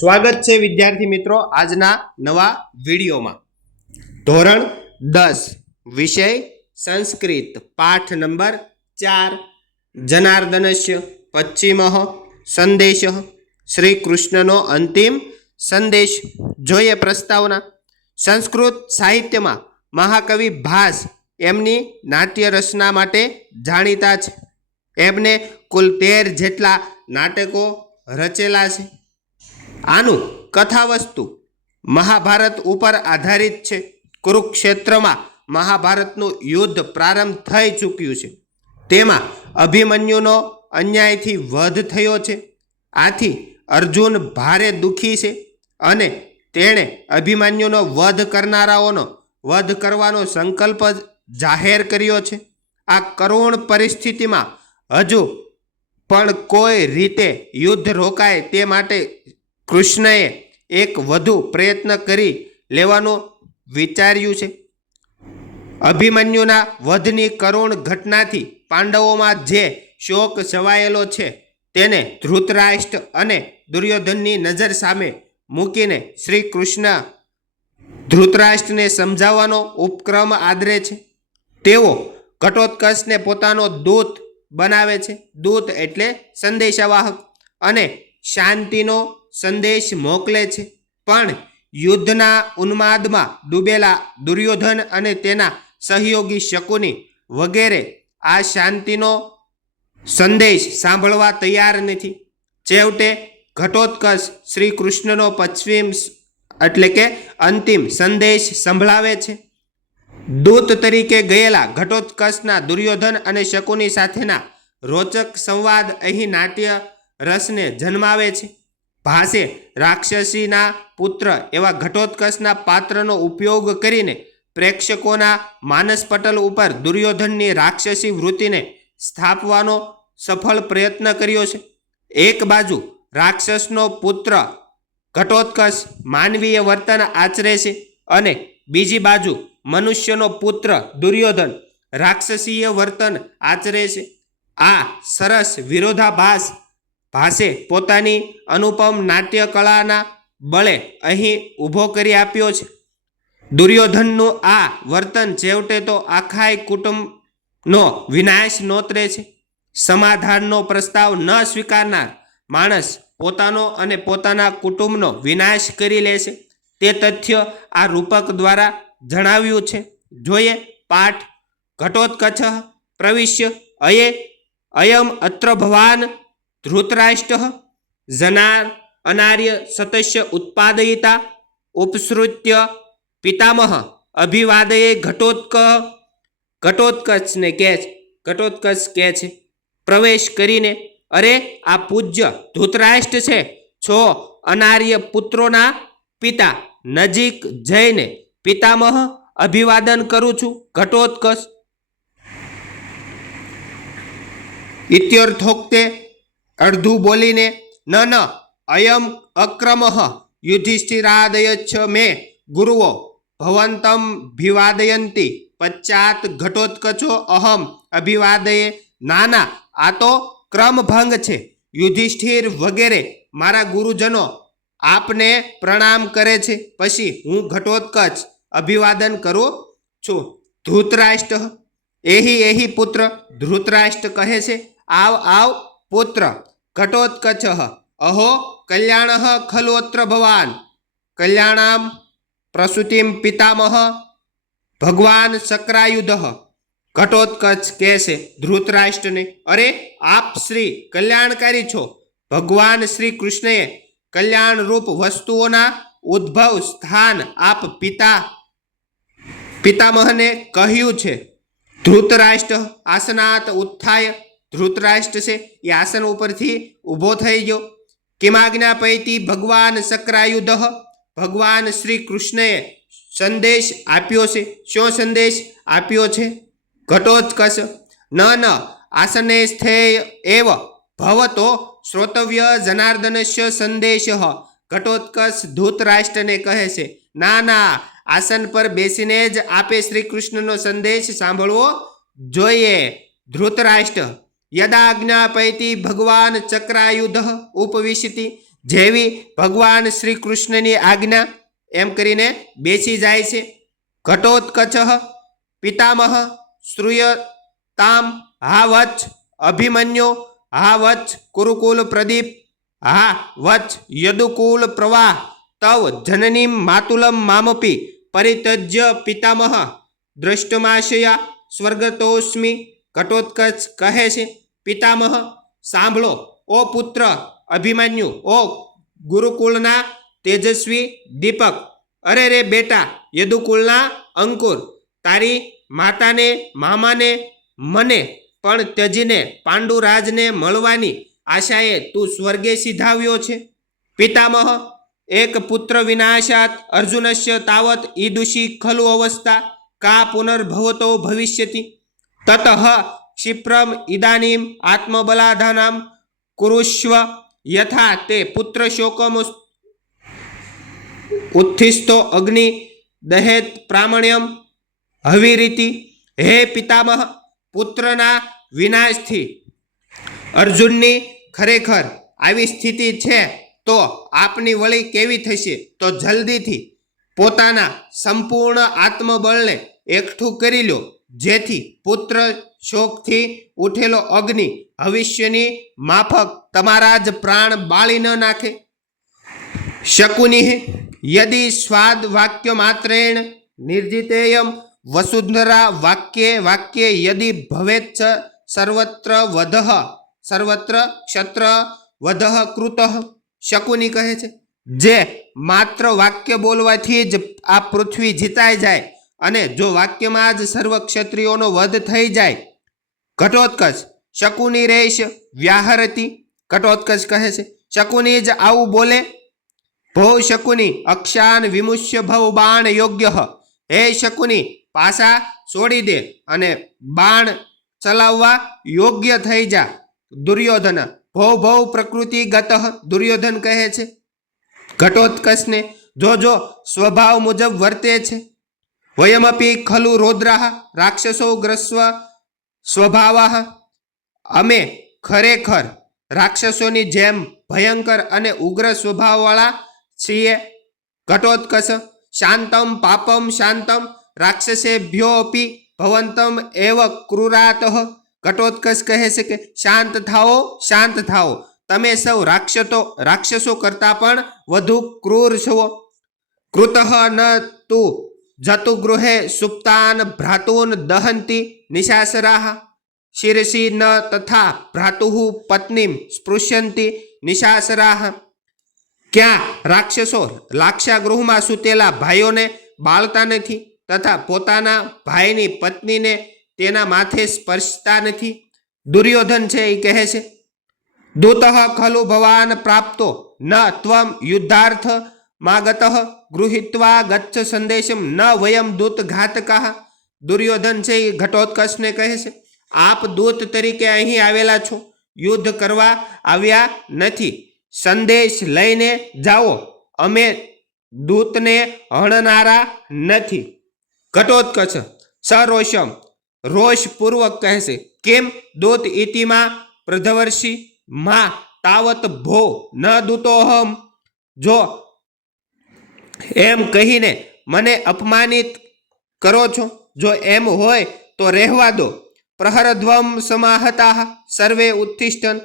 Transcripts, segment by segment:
સ્વાગત છે વિદ્યાર્થી મિત્રો આજના નવા વિડીયોમાં. ધોરણ દસ, વિષય સંસ્કૃત, પાઠ નંબર ચાર. જનાર્દનસ્ય પશ્ચિમ સંદેશ. શ્રી કૃષ્ણનો અંતિમ સંદેશ. જોઈએ પ્રસ્તાવના. સંસ્કૃત સાહિત્યમાં મહાકવિ ભાસ એમની નાટ્ય રચના માટે જાણીતા છે. એમને કુલ તેર જેટલા નાટકો રચેલા છે. આનું કથાવસ્તુ મહાભારત ઉપર આધારિત છે. કુરુક્ષેત્રમાં મહાભારતનું યુદ્ધ પ્રારંભ થઈ ચૂક્યું છે. તેમાં અભિમન્યુનો અન્યાયથી વધ થયો છે. આથી અર્જુન ભારે દુઃખી છે અને તેણે અભિમન્યુનો વધ કરનારાઓનો વધ કરવાનો સંકલ્પ જાહેર કર્યો છે. આ કરુણ પરિસ્થિતિમાં હજુ પણ કોઈ રીતે યુદ્ધ રોકાય તે માટે કૃષ્ણએ એક વધુ પ્રયત્ન કરી લેવાનું વિચાર્યું છે. અભિમન્યુના વધની કરુણ ઘટનાથી પાંડવોમાં જે શોક છવાયેલો છે તેને ધૃતરાષ્ટ્ર અને દુર્યોધનની નજર સામે મૂકીને શ્રી કૃષ્ણ ધૃતરાષ્ટ્રને સમજાવવાનો ઉપક્રમ આદરે છે. તેઓ ઘટોત્કચને પોતાનો દૂત બનાવે છે. દૂત એટલે સંદેશાવાહક અને શાંતિનો સંદેશ મોકલે છે. પણ યુદ્ધના ઉન્માદમાં ડૂબેલા દુર્યોધન અને તેના સહયોગી શકુની વગેરે આ શાંતિનો સંદેશ સાંભળવા તૈયાર નથી. છેવટે ઘટોત્કચ શ્રી કૃષ્ણનો પશ્ચિમ એટલે કે અંતિમ સંદેશ સંભળાવે છે. દૂત તરીકે ગયેલા ઘટોત્કચના દુર્યોધન અને શકુની સાથેના રોચક સંવાદ અહીં નાટ્ય રસને જન્માવે છે. ભાસે રાક્ષસીના પુત્ર એવા ઘટોત્કચના પાત્રનો ઉપયોગ કરીને પ્રેક્ષકોના માનસપટલ ઉપર દુર્યોધનની રાક્ષસી વૃત્તિને સ્થાપવાનો સફળ પ્રયત્ન કર્યો છે. એક બાજુ રાક્ષસનો પુત્ર ઘટોત્કચ માનવીય વર્તન આચરે છે અને બીજી બાજુ મનુષ્યનો પુત્ર દુર્યોધન રાક્ષસીય વર્તન આચરે છે. આ સરસ વિરોધાભાસ ભાસે પોતાની અનુપમ નાટ્યકળાના બળે અહીં ઊભો કરી આપ્યો છે. દુર્યોધનનું આ વર્તન છેવટે તો આખાય કુટુંબનો વિનાશ નોતરે છે. સમાધાનનો પ્રસ્તાવ ન સ્વીકારનાર માણસ પોતાનો અને પોતાના કુટુંબનો વિનાશ કરી લે છે. તે તથ્ય આ રૂપક દ્વારા જણાવ્યું છે. જોઈએ પાઠ. ઘટોત્કચ પ્રવિશ્ય અયે અયમ અત્ર ભવાન ધૃતરાષ્ટ્ર, જનાર, અનાર્ય, સતસ્ય, ઉત્પાદયિતા, ઉપસૃત્ય, પિતામહ, અભિવાદયે, ઘટોત્ક ઘટોત્કચને કહે છે, ઘટોત્કચ કહે છે. પ્રવેશ કરીને, અરે, આ પૂજ્ય ધૃતરાષ્ટ્ર છે. છો, અનાર્ય પુત્રોના પિતા, નજીક જઈને પિતામહ, અભિવાદન કરું છું, ઘટોત્કચ. ઇત્યર્થોક્તે અડધું બોલીને, ન ન, અયમ અક્રમ, યુધિષ્ઠિરાદયચ્છ મે ગુરુઓ ભવંતમ ભિવાદયંતી, પશ્ચાત ઘટોત્કચો અહમ અભિવાદયે, નાના, આ તો ક્રમભંગ છે, યુધિષ્ઠિર વગેરે, મારા ગુરુજનો, આપને પ્રણામ કરે છે, પછી હું ઘટોત્કચ અભિવાદન કરું છું. ધૃતરાષ્ટ્ર, એહી એહી પુત્ર ધૃતરાષ્ટ્ર કહે છે, આવ આવ, પુત્ર. ઘટોત્કચ અહો કલ્યાણ ખલોત્ર ભવાન કલ્યાણામ પ્રસૂતિમ પિતામહ ભગવાન શક્રાયુધ ઘટોત્કચ કહે છે ધૃતરાષ્ટ્રને અરે આપ શ્રી કલ્યાણકારી છો ભગવાન શ્રી કૃષ્ણએ કલ્યાણરૂપ વસ્તુઓના ઉદ્ભવ સ્થાન આપ પિતા પિતામહને કહ્યું છે ધૃતરાષ્ટ્ર આસનાત ઉત્થાય ધૃતરાષ્ટ્ર છે, એ આસન ઉપરથી ઊભો થઈ ગયો. કિમાજ્ઞા પૈતી? ભગવાન શક્રાયુધ ભગવાન શ્રી કૃષ્ણએ સંદેશ આપ્યો છે. શું સંદેશ આપ્યો છે? ઘટોત્કચ. ન ન, આસને સ્થેય એવ. ભવતો શ્રોતવ્ય જનાર્દનસ્ય સંદેશ. ઘટોત્કચ ધૂતરાષ્ટ્રને કહે છે, ના ના, આસન પર બેસીને જ આપે શ્રી કૃષ્ણનો સંદેશ સાંભળવો જોઈએ. ધૃતરાષ્ટ્ર યદાજ્ઞાપયતિ ભગવાન ચક્રાયુધ ઉપવિશતિ. જેવી ભગવાન શ્રી કૃષ્ણની આજ્ઞા એમ કરીને બેસી જાય છે. ઘટોત્કચ પિતામહ શ્રૂયતામ હા વચ અભિમન્યો હા વચ કુરુકુલ પ્રદીપ હા વચ યદુકુલ પ્રવાહ તવ જનની માતુલમ મામપી પરિતજ્ય પિતામહ દ્રષ્ટમાશયા સ્વર્ગતોસ્મી કટોત્કચ કહે છે. પિતામહ, સાંભળો. ઓ પુત્ર, અભિમન્યુ. ઓ ગુરુકુળના તેજસ્વી દીપક. અરે રે બેટા યદુકુલના અંકુર. તારી માતાને, મામાને, મને પણ ત્યજીને, પાંડુરાજને મળવાની આશાએ તું સ્વર્ગે સીધાવ્યો છે. પિતામહ, એક પુત્ર વિનાશાત અર્જુનસ્ય તાવત ઈદુષી ખલુ અવસ્થા કા પુનર્ભવતો ભવિષ્યતિ. તતઃ ક્ષિપ્રમ ઇદાનીમ આત્મબલાધાનામ કુરુષ્વ યથા તે પુત્ર શોકમ ઉત્થિસ્તો અગ્નિ દહેત પ્રામણ્યમ હવિરીતિ હે પિતામહ પુત્રના વિનાશથી. અર્જુનની ખરેખર આવી સ્થિતિ છે તો આપની વળી કેવી થશે? તો જલ્દીથી પોતાના સંપૂર્ણ આત્મબળને એકઠું કરી લો, જેથી પુત્ર શોકથી ઉઠેલો અગ્નિ ભવિષ્યની માફક તમારા જ પ્રાણ બાળી ન નાખે. શકુનિ યદિ સ્વાદ વાક્ય માત્રેણ નિર્જિતેયમ વસુંધરા વાક્યે વાક્યે યદિ ભવેત સર્વત્ર વધઃ સર્વત્ર ક્ષત્ર વધઃ કૃત શકુની કહે છે. જે માત્ર વાક્ય બોલવાથી જ આ પૃથ્વી જીતાઈ જાય અને જો વાક્યમાં જ સર્વ ક્ષત્રિયોનો વધ થઈ જાય ઘટોત્કચ શકુની રેશ વ્યાહરતી. ઘટોત્કચ કહે છે, શકુની જ આવું બોલે, ભો શકુની અક્ષાન વિમુષ્ય ભવ બાણ યોગ્ય. હે શકુની, પાસા છોડી દે અને બાણ ચલાવવા યોગ્ય થઈ જા. દુર્યોધન ભવ ભવ પ્રકૃતિ ગત દુર્યોધન કહે છે. ઘટોત્કચને જો જો સ્વભાવ મુજબ વર્તે છે. વયમપી ખલુ રોદ્રાહ, રાક્ષસો ગ્રસ્વ સ્વભાવાહ અમે ખરેખર રાક્ષસોની જેમ ભયંકર અને ઉગ્ર સ્વભાવવાળા છીએ. ઘટોત્કચ, શાંતમ, પાપમ, શાંતમ રાક્ષસેભ્યોપી ભવંતમ એવ ક્રૂરાતઃ. ઘટોત્કચ કહે છે કે, શાંત થાઓ શાંત થાઓ. તમે સૌ રાક્ષસો રાક્ષસો કરતાં પણ વધુ ક્રૂર છો. કૃત ન તું જતુ ગૃહે સુપ્તાન ભ્રાતૂન દહંતી નિશાસરાહ. શિરસી ન તથા ભ્રાતુઃ પત્નીમ સ્પૃશ્યંતી નિશાસરાહ. ક્યાં રાક્ષસો લાક્ષાગૃહમાં સૂતેલા ભાઈઓને બાળતા નથી તથા પોતાના ભાઈની પત્નીને તેના માથે સ્પર્શતા નથી? દુર્યોધન છે એ કહે છે, દૂત ખલુ ભવાન પ્રાપ્તો ન ત્વમ યુદ્ધાર્થ માગત ગૃહિત્વા ગચ્છ સંદેશમ ન વયમ દૂત ઘાતકા દુર્યોધન છે એ ઘટોત્કચને કહે છે આપ દૂત તરીકે અહીં આવેલા છો યુદ્ધ કરવા આવ્યા નથી સંદેશ લઈને જાઓ અમે દૂતને હણનારા નથી ઘટોત્કચ સરોષમ રોષપૂર્વક કહે છે કેમ દૂત ઇતિમાં પ્રધવર્ષી મા તાવત ભો ન દૂતોહમ જો એમ કહીને મને અપમાનિત કરો છો. જો એમ હોય તો રહેવા દો. પ્રહરધ્વમ સમાહતા સર્વે ઉત્તિષ્ઠન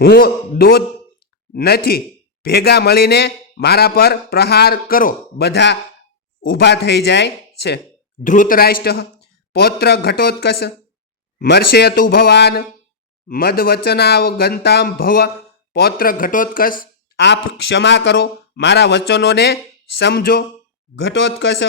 હું દૂધ નથી. ભેગા મળીને મારા પર પ્રહાર કરો. બધા ઊભા થઈ જાય છે. ધૃતરાષ્ટ્ર, પૌત્ર ઘટોત્કસ મર્ષયતુ ભવાન મદવચનાવ ગંતામ ભવ, પૌત્ર ઘટોત્કસ, આપ ક્ષમા કરો. મારા વચનોને સમજો. ઘટોત્કચ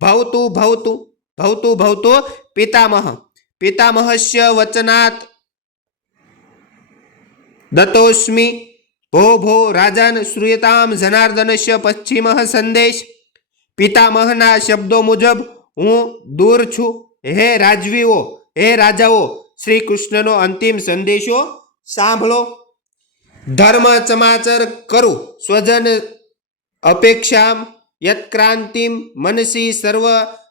ભવતું ભવતું ભવતું ભવતું પિતામહ. પિતામહસ્ય વચનાત દતોસ્મિ ભો ભો રાજન શ્રૂયતામ જનાર્દનસ્ય પશ્ચિમ સંદેશ. પિતામહના શબ્દો મુજબ હું દૂર છું. હે રાજવીઓ, હે રાજાઓ શ્રી કૃષ્ણનો અંતિમ સંદેશો સાંભળો. ધર્મ સમાચાર કરું. સ્વજન અપેક્ષામ યત્ક્રાંતિમ મનસી સર્વ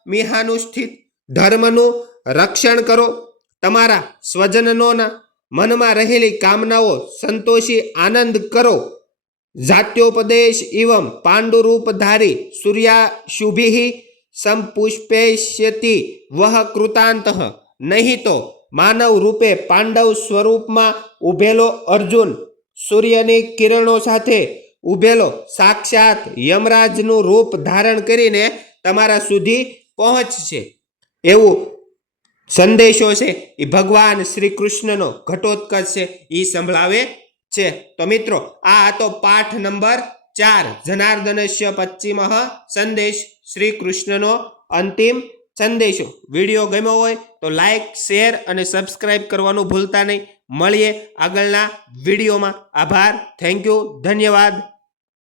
મિહાનુષ્ઠિત. ધર્મનું રક્ષણ કરો. તમારા સ્વજનનોના મનમાં રહેલી કામનાઓ સંતોષી આનંદ કરો. જાત્યોપદેશ ઇવમ પાંડુરૂપધારી સૂર્યા શુભિ સંપુષ્પેષ્યતિ વહ કૃતાંત. નહીં તો માનવ રૂપે પાંડવ સ્વરૂપમાં ઉભેલો અર્જુન સૂર્યની કિરણો સાથે ઉભેલો. સાક્ષાત યમરાજનું રૂપ ધારણ કરીને તમારા સુધી પહોંચશે. એવું સંદેશો છે. એ ભગવાન શ્રી કૃષ્ણનો ઘટોત્કચ છે. એ સંભળાવે છે. તો મિત્રો, આ હતો પાઠ નંબર ચાર. જનાર્દનશ્ય પશ્ચિમ સંદેશ શ્રી કૃષ્ણનો અંતિમ સંદેશો. વીડિયો ગમ્યો હોય તો લાઈક, શેર અને સબસ્ક્રાઈબ કરવાનું ભૂલતા નહીં. મળીએ આગળના વિડીયોમાં. આભાર. Thank you. ધન્યવાદ.